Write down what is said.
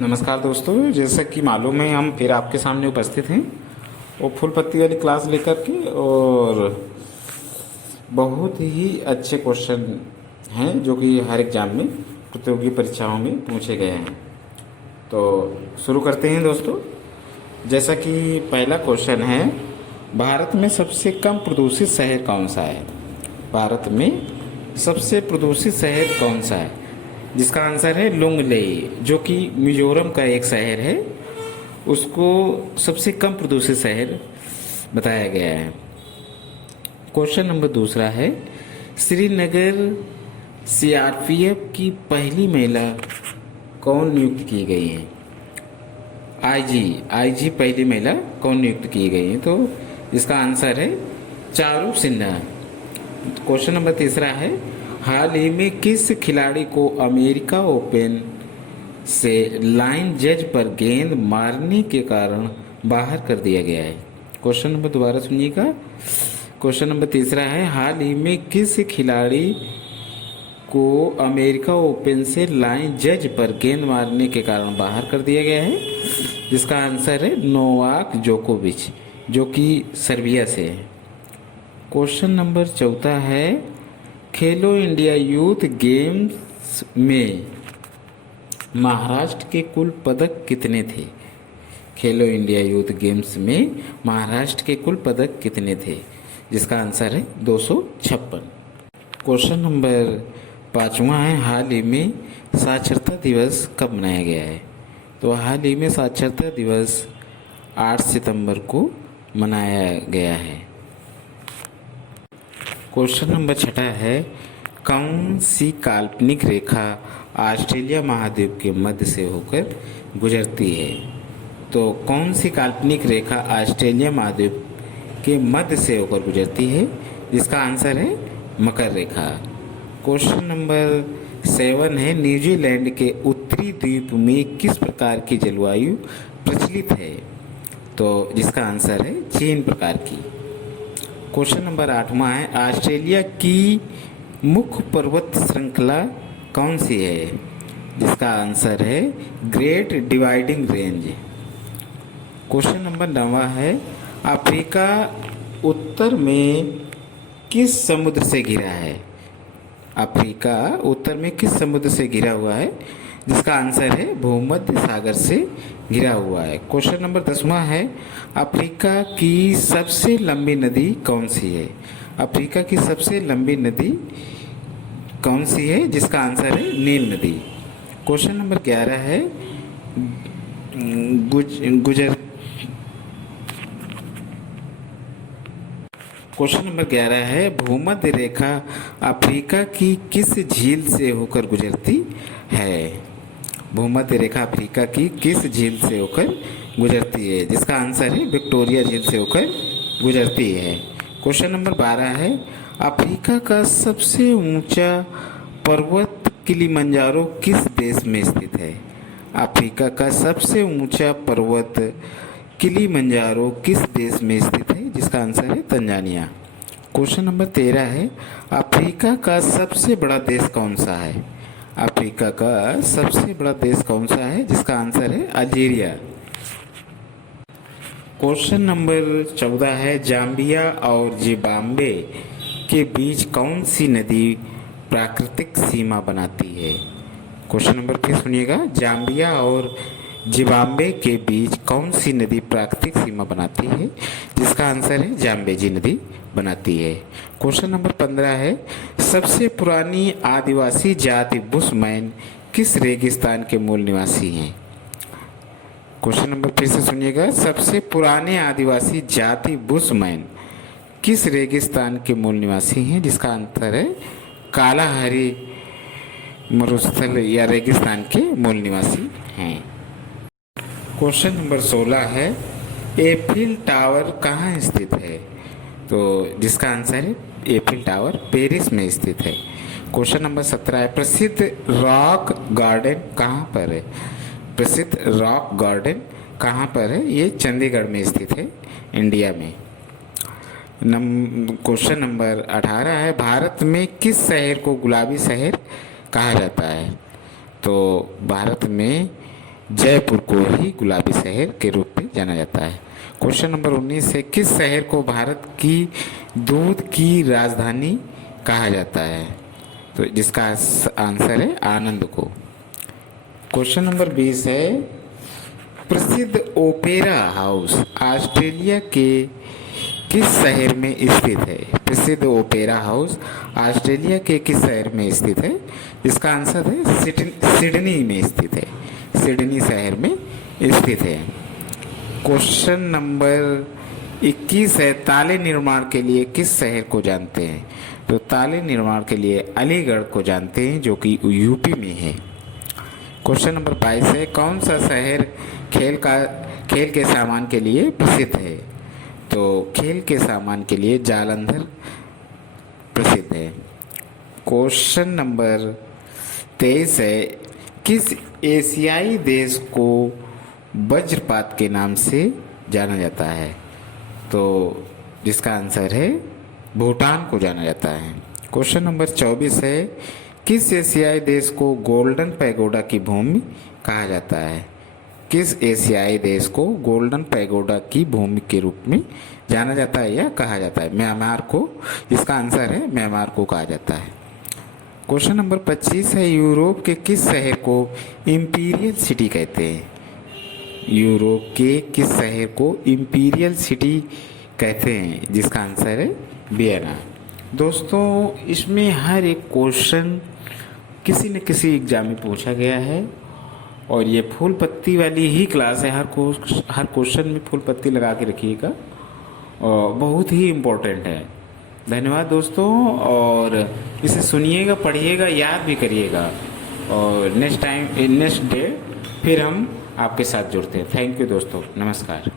नमस्कार दोस्तों, जैसा कि मालूम है हम फिर आपके सामने उपस्थित हैं वो फुल पत्ती वाली क्लास लेकर के। और बहुत ही अच्छे क्वेश्चन हैं जो कि हर एग्जाम में प्रतियोगी परीक्षाओं में पूछे गए हैं। तो शुरू करते हैं दोस्तों। जैसा कि पहला क्वेश्चन है, भारत में सबसे कम प्रदूषित शहर कौन सा है? भारत में सबसे प्रदूषित शहर कौन सा है? जिसका आंसर है लुंगलेई, जो कि मिजोरम का एक शहर है। उसको सबसे कम प्रदूषित शहर बताया गया है। क्वेश्चन नंबर दूसरा है, श्रीनगर सीआरपीएफ की पहली महिला कौन नियुक्त की गई है? आईजी पहली महिला कौन नियुक्त की गई है? तो इसका आंसर है चारू सिन्हा। क्वेश्चन नंबर तीसरा है, हाल ही में किस खिलाड़ी को अमेरिका ओपन से लाइन जज पर गेंद मारने के कारण बाहर कर दिया गया है? क्वेश्चन नंबर दोबारा सुनिएगा। क्वेश्चन नंबर तीसरा है, हाल ही में किस खिलाड़ी को अमेरिका ओपन से लाइन जज पर गेंद मारने के कारण बाहर कर दिया गया है? जिसका आंसर है नोवाक जोकोविच, जो कि सर्बिया से है। क्वेश्चन नंबर चौथा है, खेलो इंडिया यूथ गेम्स में महाराष्ट्र के कुल पदक कितने थे? खेलो इंडिया यूथ गेम्स में महाराष्ट्र के कुल पदक कितने थे? जिसका आंसर है 256। क्वेश्चन नंबर पाँचवा है, हाल ही में साक्षरता दिवस कब मनाया गया है? तो हाल ही में साक्षरता दिवस 8 सितंबर को मनाया गया है। क्वेश्चन नंबर छठा है, कौन सी काल्पनिक रेखा ऑस्ट्रेलिया महाद्वीप के मध्य से होकर गुजरती है? तो कौन सी काल्पनिक रेखा ऑस्ट्रेलिया महाद्वीप के मध्य से होकर गुजरती है? जिसका आंसर है मकर रेखा। क्वेश्चन नंबर 7 है, न्यूजीलैंड के उत्तरी द्वीप में किस प्रकार की जलवायु प्रचलित है? तो जिसका आंसर है 3 प्रकार की। क्वेश्चन नंबर 8वां है, ऑस्ट्रेलिया की मुख्य पर्वत श्रृंखला कौन सी है? जिसका आंसर है Great Dividing Range. Question number 9वां है, अफ्रीका उत्तर में किस समुद्र से घिरा है? अफ्रीका उत्तर में किस समुद्र से घिरा हुआ है? जिसका आंसर है भूमध्य सागर से घिरा हुआ है। क्वेश्चन नंबर 10वां है, अफ्रीका की सबसे लंबी नदी कौन सी है? अफ्रीका की सबसे लंबी नदी कौन सी है? जिसका आंसर है नील नदी। क्वेश्चन नंबर 11 है, क्वेश्चन नंबर 11 है, भूमध्य रेखा अफ्रीका की किस झील से होकर गुजरती है? भूमध्य रेखा अफ्रीका की किस झील से होकर गुजरती है? जिसका आंसर है विक्टोरिया झील से होकर गुजरती है। क्वेश्चन नंबर 12 है, अफ्रीका का सबसे ऊंचा पर्वत किलिमंजारो किस देश में स्थित है? अफ्रीका का सबसे ऊंचा पर्वत किलिमंजारो किस देश में स्थित है? जिसका आंसर है तंजानिया। क्वेश्चन नंबर 13 है, अफ्रीका का सबसे बड़ा देश कौन सा है? अफ्रीका का सबसे बड़ा देश कौन सा है? जिसका आंसर है अल्जीरिया। क्वेश्चन नंबर 14 है, जाम्बिया और जिम्बाब्वे के बीच कौन सी नदी प्राकृतिक सीमा बनाती है? क्वेश्चन नंबर फिर सुनिएगा, जाम्बिया और जिम्बाब्वे के बीच कौन सी नदी प्राकृतिक सीमा बनाती है? जिसका आंसर है जाम्बेजी नदी बनाती है। क्वेश्चन नंबर 15 है, सबसे पुरानी आदिवासी जाति बुशमैन किस रेगिस्तान के मूल निवासी हैं? क्वेश्चन नंबर फिर से सुनिएगा, सबसे पुराने आदिवासी जाति बुशमैन किस रेगिस्तान के मूल निवासी हैं? जिसका आंसर है कालाहारी मरुस्थल या रेगिस्तान के मूल निवासी हैं। क्वेश्चन नंबर 16 है, एफिल टावर कहाँ स्थित है? तो जिसका आंसर है एफिल टावर पेरिस में स्थित है। क्वेश्चन नंबर 17 है, प्रसिद्ध रॉक गार्डन कहाँ पर है? प्रसिद्ध रॉक गार्डन कहाँ पर है? ये चंडीगढ़ में स्थित है, इंडिया में। क्वेश्चन नंबर 18 है, भारत में किस शहर को गुलाबी शहर कहा जाता है? तो भारत में जयपुर को ही गुलाबी शहर के रूप में जाना जाता है। क्वेश्चन नंबर 19 है, किस शहर को भारत की दूध की राजधानी कहा जाता है? तो जिसका आंसर है आनंद को। क्वेश्चन नंबर 20 है, प्रसिद्ध ओपेरा हाउस ऑस्ट्रेलिया के किस शहर में स्थित है? प्रसिद्ध ओपेरा हाउस ऑस्ट्रेलिया के किस शहर में स्थित है? इसका आंसर है सिडनी में स्थित है। सिडनी शहर में स्थित है। क्वेश्चन नंबर 21 है, ताले निर्माण के लिए किस शहर को जानते हैं? तो ताले निर्माण के लिए अलीगढ़ को जानते हैं, जो कि यूपी में है। क्वेश्चन नंबर 22 है, कौन सा शहर खेल के सामान के लिए प्रसिद्ध है? तो खेल के सामान के लिए जालंधर प्रसिद्ध है। क्वेश्चन नंबर 23 है, किस एशियाई देश को वज्रपात के नाम से जाना जाता है? तो जिसका आंसर है भूटान को जाना जाता है। क्वेश्चन नंबर 24 है, किस एशियाई देश को गोल्डन पैगोडा की भूमि कहा जाता है? किस एशियाई देश को गोल्डन पैगोडा की भूमि के रूप में जाना जाता है या कहा जाता है? म्यांमार को। इसका आंसर है म्यांमार को कहा जाता है। क्वेश्चन नंबर 25 है, यूरोप के किस शहर को इंपीरियल सिटी कहते हैं? यूरोप के किस शहर को इंपीरियल सिटी कहते हैं? जिसका आंसर है वियना। दोस्तों, इसमें हर एक क्वेश्चन किसी न किसी एग्जाम में पूछा गया है और ये फूल पत्ती वाली ही क्लास है। हर क्वेश्चन में फूल पत्ती लगा के रखिएगा और बहुत ही इम्पोर्टेंट है। धन्यवाद दोस्तों, और इसे सुनिएगा, पढ़िएगा, याद भी करिएगा और नेक्स्ट डे फिर हम आपके साथ जुड़ते हैं। थैंक यू दोस्तों, नमस्कार।